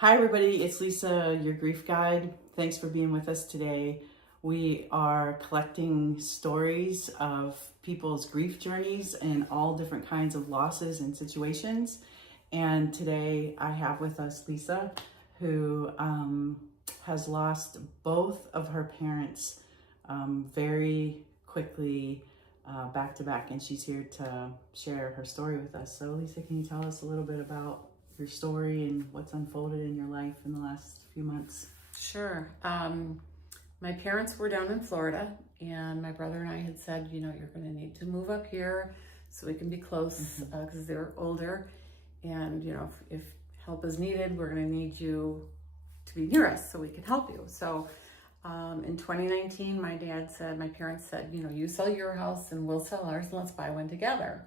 Hi everybody, it's Lisa, your grief guide. Thanks for being with us today. We are collecting stories of people's grief journeys and all different kinds of losses and situations. And today I have with us Lisa, who has lost both of her parents very quickly back to back, and she's here to share her story with us. So Lisa, can you tell us a little bit about your story and what's unfolded in your life in the last few months? Sure. My parents were down in Florida, and my brother and I had said, you're going to need to move up here so we can be close because they're older. And, if help is needed, we're going to need you to be near us so we can help you. So in 2019, my parents said, you sell your house and we'll sell ours and let's buy one together.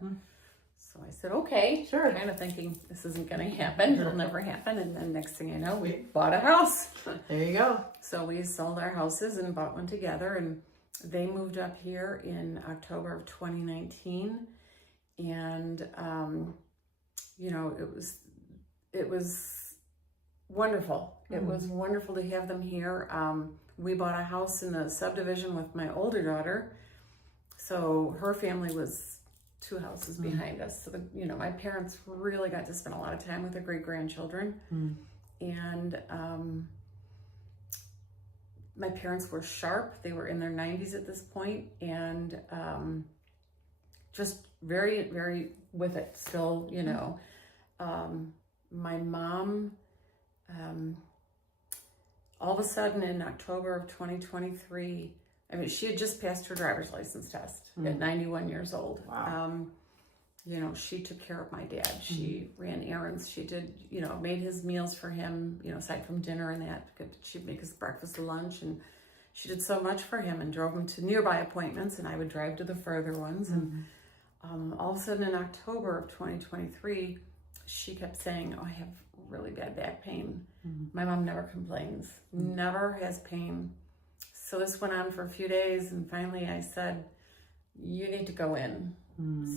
So I said, okay, Sure. Kind of thinking this isn't going to happen. It'll never happen. And then next thing I know, we bought a house. There you go. So we sold our houses and bought one together. And they moved up here in October of 2019. And, it was wonderful. It was wonderful to have them here. We bought a house in a subdivision with my older daughter. So her family was 2 houses behind us. So, my parents really got to spend a lot of time with their great-grandchildren. And my parents were sharp. They were in their 90s at this point, and just very, very with it still, My mom, all of a sudden in October of 2023, she had just passed her driver's license test at 91 years old. Wow. She took care of my dad. She ran errands. She did, made his meals for him, aside from dinner and that. She'd make his breakfast and lunch. And she did so much for him and drove him to nearby appointments. And I would drive to the further ones. And all of a sudden in October of 2023, she kept saying, I have really bad back pain. My mom never complains, never has pain. So this went on for a few days, and finally I said, you need to go in.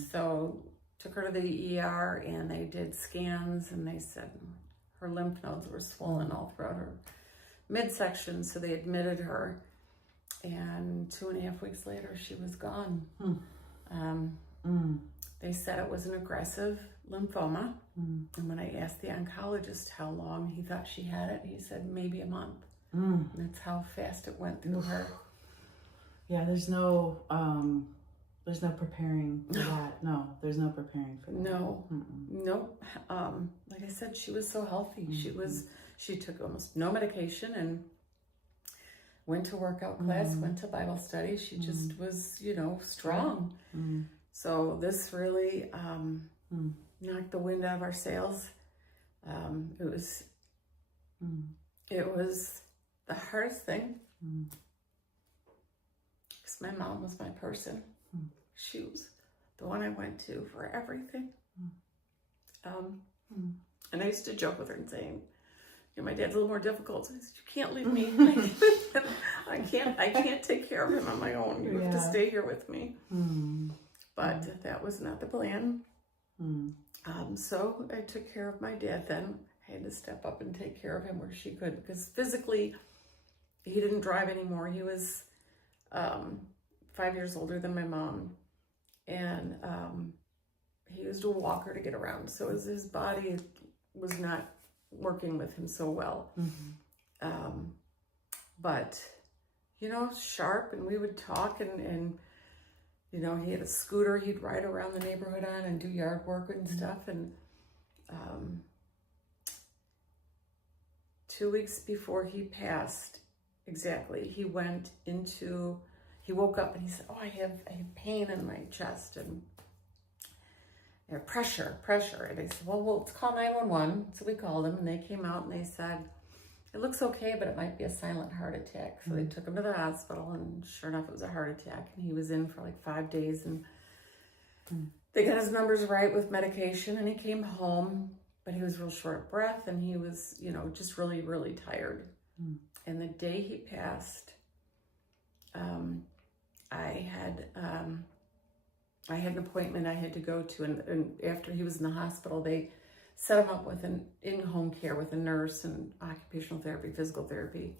So took her to the ER, and they did scans, and they said her lymph nodes were swollen all throughout her midsection. So they admitted her, and 2.5 weeks later, she was gone. They said it was an aggressive lymphoma. And when I asked the oncologist how long he thought she had it, he said maybe a month. And that's how fast it went through her. Yeah, there's no preparing for that. No, there's no preparing for that. Nope. Like I said, she was so healthy. She took almost no medication and went to workout class, went to Bible study. She just was, strong. So this really knocked the wind out of our sails. It was the hardest thing, because my mom was my person. She was the one I went to for everything. And I used to joke with her and saying, my dad's a little more difficult. So I said, you can't leave me. I can't take care of him on my own. You have to stay here with me. But that was not the plan. So I took care of my dad then. I had to step up and take care of him where she could, because physically he didn't drive anymore. He was 5 years older than my mom, and he used a walker to get around. So his body was not working with him so well. But, sharp, and we would talk, and he had a scooter he'd ride around the neighborhood on and do yard work and stuff. And 2 weeks before he passed, exactly, he woke up and he said, I have pain in my chest and pressure. And I said, well, let's call 911. So we called him, and they came out and they said, it looks okay, but it might be a silent heart attack. So they took him to the hospital, and sure enough, it was a heart attack. And he was in for like 5 days, and they got his numbers right with medication, and he came home, but he was real short of breath, and he was, just really, really tired. And the day he passed, I had an appointment I had to go to, and after he was in the hospital, they set him up with an in-home care with a nurse and occupational therapy, physical therapy.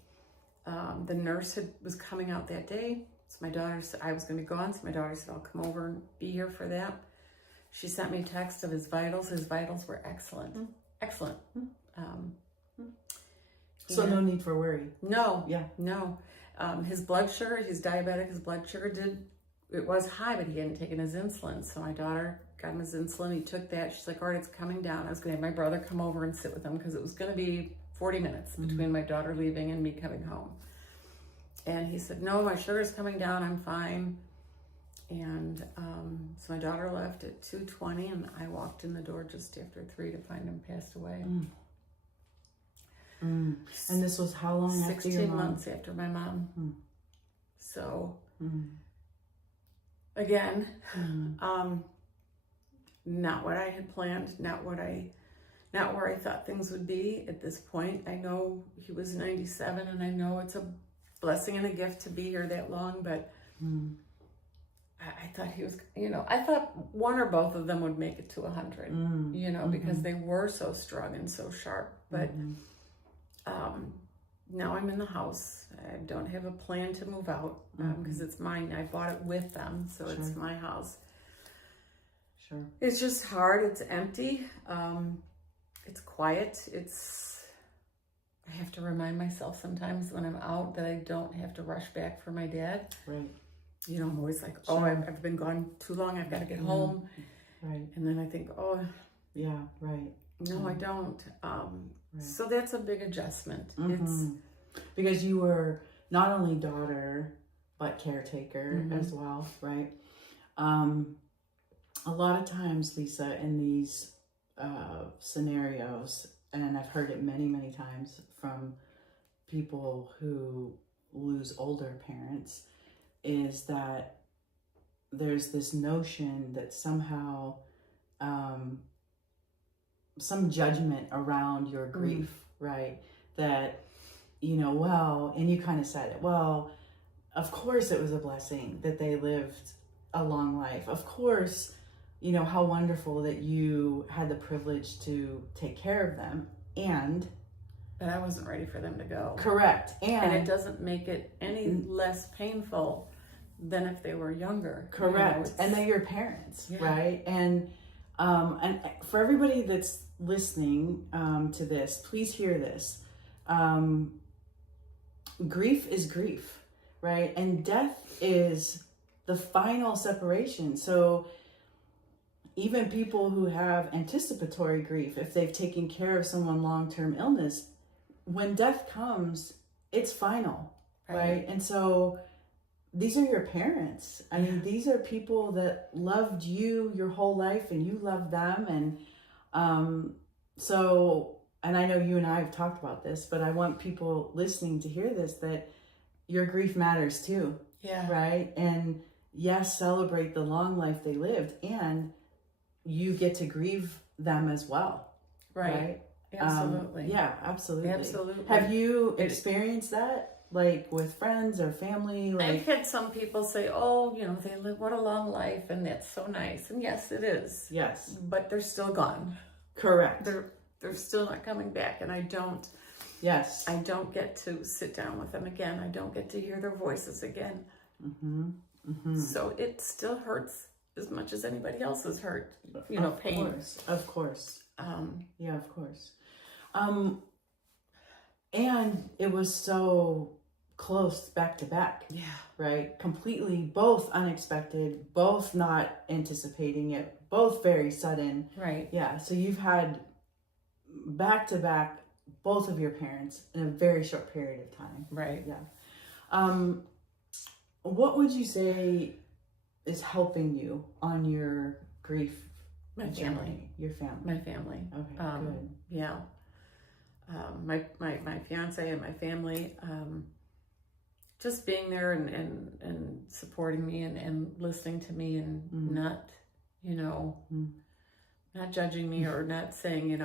The nurse was coming out that day. So my daughter said, I was going to be gone. So my daughter said, I'll come over and be here for that. She sent me a text of his vitals. His vitals were excellent. Excellent. So no need for worry. No. Yeah. No. His blood sugar, he's diabetic. His blood sugar it was high, but he hadn't taken his insulin. So my daughter got him his insulin. He took that. She's like, all right, it's coming down. I was going to have my brother come over and sit with him because it was going to be 40 minutes between my daughter leaving and me coming home. And he said, no, my sugar's coming down. I'm fine. And so my daughter left at 2:20, and I walked in the door just after 3 to find him passed away. And this was how long after your 16 mom? months after my mom. So, again, not what I had planned, not where I thought things would be at this point. I know he was 97, and I know it's a blessing and a gift to be here that long, but I thought he was, I thought one or both of them would make it to 100, because they were so strong and so sharp. But now I'm in the house. I don't have a plan to move out because it's mine. I bought it with them, so it's my house. Sure. It's just hard. It's empty. It's quiet. I have to remind myself sometimes when I'm out that I don't have to rush back for my dad. Right. I'm always like, I've been gone too long. I've got to get home. Right. And then I think, yeah, right. No, I don't. So that's a big adjustment. It's because you were not only daughter, but caretaker as well, right? A lot of times, Lisa, in these scenarios, and I've heard it many, many times from people who lose older parents, is that there's this notion that somehow some judgment around your grief, right? That, and you kind of said it, well, of course it was a blessing that they lived a long life. Of course, how wonderful that you had the privilege to take care of them. But I wasn't ready for them to go. Correct. And it doesn't make it any less painful than if they were younger. Correct. And they're your parents, right? And for everybody that's listening to this, please hear this. Grief is grief, right? And death is the final separation. So even people who have anticipatory grief, if they've taken care of someone long-term illness, when death comes, it's final, right? And so these are your parents. I mean, these are people that loved you your whole life and you loved them. And and I know you and I have talked about this, but I want people listening to hear this, that your grief matters too. Yeah. Right? And yes, celebrate the long life they lived, and you get to grieve them as well. Right? Absolutely. Yeah, absolutely. Absolutely. Have you experienced that, like with friends or family? I've had some people say, they live what a long life, and that's so nice. And yes, it is. Yes. But they're still gone. Correct. They're still not coming back, and I don't get to sit down with them again. I don't get to hear their voices again. So it still hurts as much as anybody else has hurt, pain. Of course. Yeah, of course. And it was so close back to back. Yeah. Right? Completely, both unexpected, both not anticipating it, both very sudden. Right. Yeah. So you've had back to back both of your parents in a very short period of time. Right. Yeah. What would you say is helping you on your grief? My family. Your family. My family. Okay, good. Yeah. My fiance and my family, just being there and supporting me and listening to me and not, not judging me or not saying,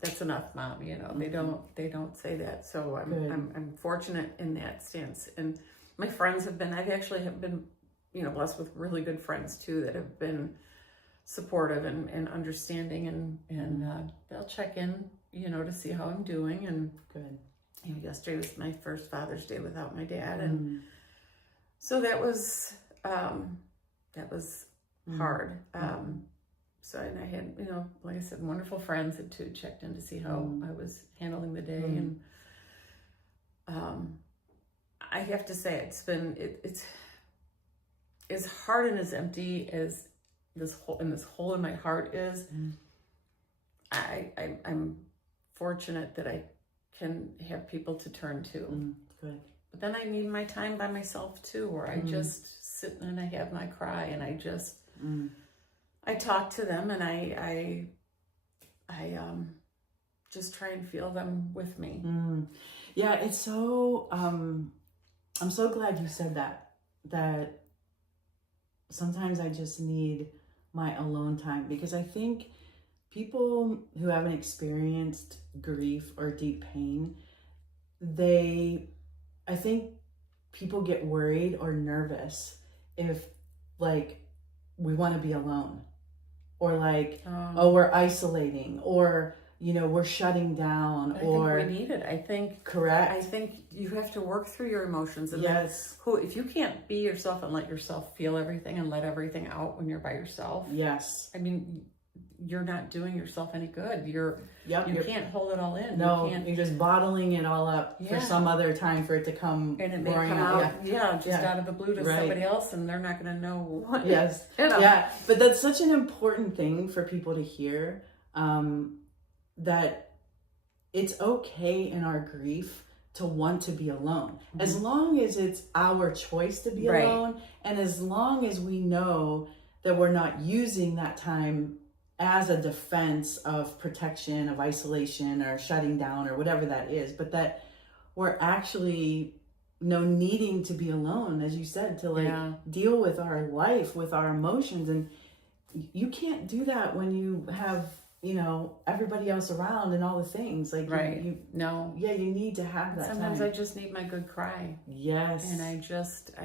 that's enough, Mom. They don't say that. So I'm fortunate in that stance. And my friends I've actually been, blessed with really good friends too that have been supportive and understanding, and they'll check in, to see how I'm doing. And Good. yesterday was my first Father's Day without my dad, and so that was hard. So, and I had, like I said, wonderful friends that too checked in to see how I was handling the day. And I have to say, it's as hard and as empty as this hole in my heart is. I'm fortunate that I can have people to turn to. Good. But then I need my time by myself too, where I just sit and I have my cry, and I just I talk to them, and I just try and feel them with me. Yeah, it's so I'm so glad you said that sometimes I just need my alone time, because I think people who haven't experienced grief or deep pain, I think people get worried or nervous if, like, we want to be alone, or like, we're isolating, or, we're shutting down, I or think we need it. I think correct. I think you have to work through your emotions, and Yes. if you can't be yourself and let yourself feel everything and let everything out when you're by yourself, Yes. I mean, you're not doing yourself any good. You You're, can't hold it all in. no, you can't, you're just bottling it all up for some other time for it to come, and it may roaring come out, just Yeah. out of the blue to Right. somebody else, and they're not going to know what. Yes. Yeah, but that's such an important thing for people to hear, that it's okay in our grief to want to be alone, as long as it's our choice to be alone, and as long as we know that we're not using that time as a defense of protection, of isolation, or shutting down, or whatever that is, but that we're actually needing to be alone, as you said, to deal with our life, with our emotions. And you can't do that when you have everybody else around and all the things, like you need to have that sometimes time. I just need my good cry. Yes. And I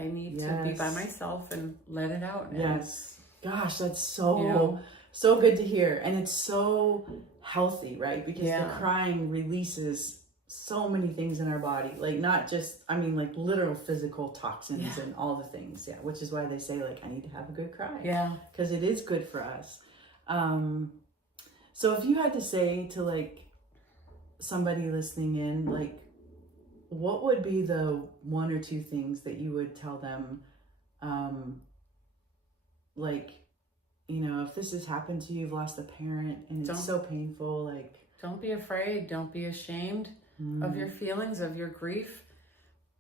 need to be by myself and let it out. Yes. Gosh, that's so good to hear. And it's so healthy, right? Because the crying releases so many things in our body, like not just, like literal physical toxins and all the things. Yeah. Which is why they say, like, I need to have a good cry. Yeah. Because it is good for us. So if you had to say to, like, somebody listening in, like, what would be the one or two things that you would tell them, like, if this has happened to you, you've lost a parent and it's so painful, like, don't be afraid, don't be ashamed of your feelings, of your grief.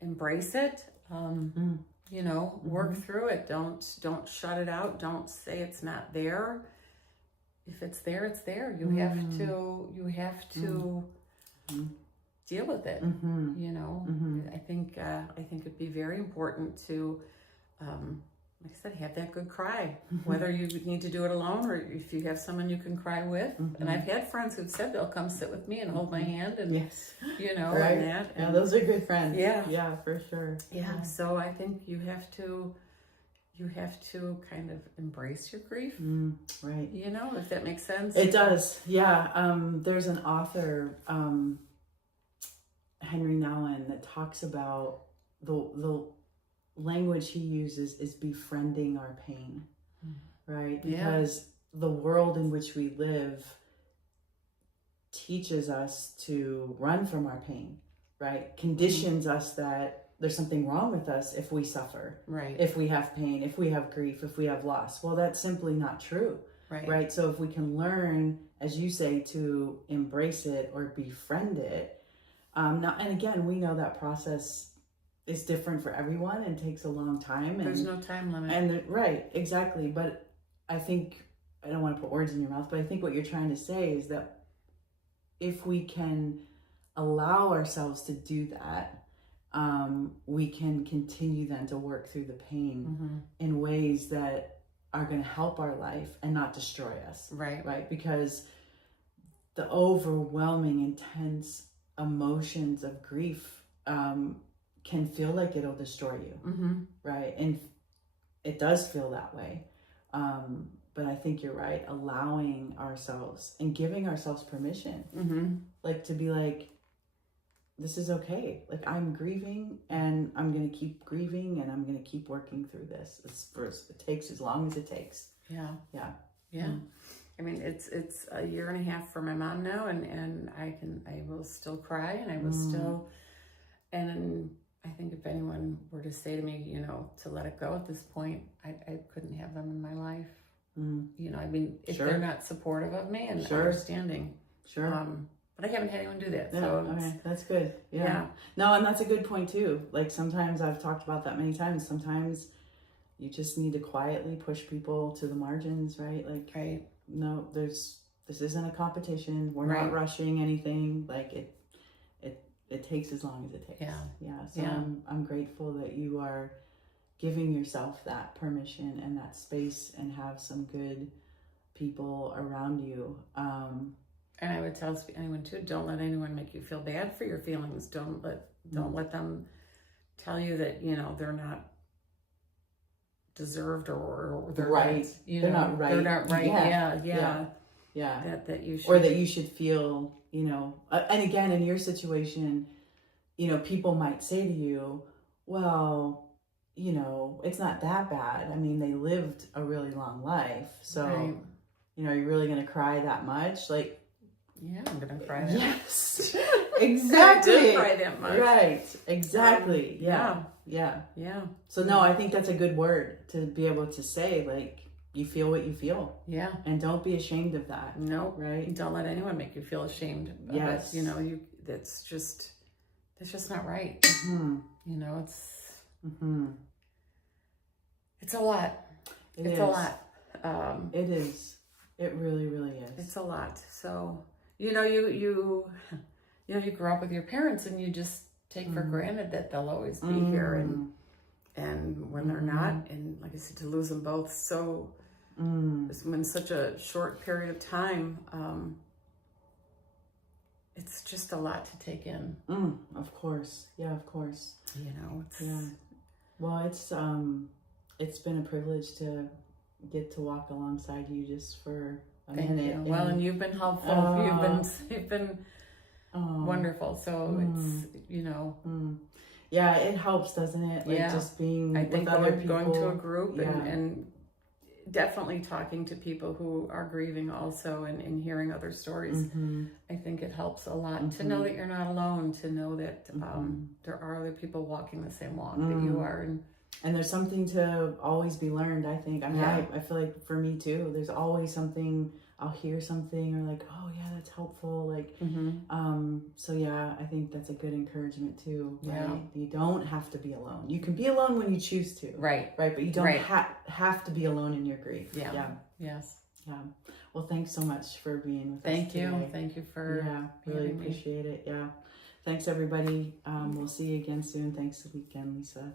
Embrace it. Work through it. Don't shut it out. Don't say it's not there. If it's there, it's there. You have to deal with it. I think it'd be very important to, like I said, have that good cry, whether you need to do it alone or if you have someone you can cry with. And I've had friends who've said they'll come sit with me and hold my hand, and right. and that. Yeah, those are good friends. Yeah, for sure. Yeah. So I think you have to kind of embrace your grief. Right. If that makes sense. It does. Yeah. There's an author, Henry Nouwen, that talks about the language he uses is befriending our pain, right? Because the world in which we live teaches us to run from our pain, right? Conditions us that there's something wrong with us if we suffer, right? If we have pain, if we have grief, if we have loss. Well, that's simply not true, right? So if we can learn, as you say, to embrace it or befriend it, and again, we know that process is different for everyone and takes a long time. There's no time limit. And right, exactly. But I think, I don't want to put words in your mouth, but I think what you're trying to say is that if we can allow ourselves to do that, we can continue then to work through the pain in ways that are going to help our life and not destroy us. Right. Because the overwhelming, intense emotions of grief, can feel like it'll destroy you, right? And it does feel that way. but I think you're right, allowing ourselves and giving ourselves permission, like to be like, this is okay. Like, I'm grieving and I'm going to keep grieving and I'm going to keep working through this. It takes as long as it takes. Yeah. Yeah. Yeah. I mean, it's a year and a half for my mom now, and I will still cry, and I will still, and I think if anyone were to say to me, you know, to let it go at this point, I couldn't have them in my life. You know, I mean, if they're not supportive of me and understanding. But I haven't had anyone do that. Yeah, So okay, that's good. Yeah. No, and that's a good point too. Like, sometimes I've talked about that many times. Sometimes you just need to quietly push people to the margins, right? Like, no, this isn't a competition. We're not rushing anything. Like, it takes as long as it takes. Yeah. So I'm grateful that you are giving yourself that permission and that space and have some good people around you. And I would tell anyone too, don't let anyone make you feel bad for your feelings. Don't let them tell you that, you know, they're not deserved or they're right. Not, you they're know, not right. They're not right. Yeah. That you should, or that you should feel, you know, and again, in your situation, you know, people might say to you, well, you know, it's not that bad. I mean, they lived a really long life. So, you know, you're really going to cry that much? Like, yeah, I'm going to cry that much. Yes, exactly. I did cry that much. Right, exactly. Yeah. So, no, I think that's a good word to be able to say, like, you feel what you feel. Yeah. And don't be ashamed of that. No. Right? Don't let anyone make you feel ashamed of it. You know, that's just not right. You know, it's a lot. It's a lot. It is. It really, really is. It's a lot. So, you know, you grow up with your parents and you just take for granted that they'll always be here, and when they're not, and like I said, to lose them both so in such a short period of time, it's just a lot to take in. Of course. Yeah, of course. You know, well, it's been a privilege to get to walk alongside you just for a minute. You. Well, and you've been helpful. You've been wonderful. So it's, you know. Yeah, it helps, doesn't it? Like, just being with other people. Going to a group and definitely talking to people who are grieving also, and hearing other stories. I think it helps a lot to know that you're not alone, to know that there are other people walking the same walk that you are. And there's something to always be learned, I think. I mean, I feel like for me too, there's always something, I'll hear something or like, oh yeah, that's helpful. Like, so yeah, I think that's a good encouragement too. Right? Yeah. You don't have to be alone. You can be alone when you choose to. Right. But you don't have to be alone in your grief. Yeah. Yes. Yeah. Well, thanks so much for being with us today. Thank you for really appreciate it. Yeah. Thanks everybody. We'll see you again soon. Thanks again, Lisa.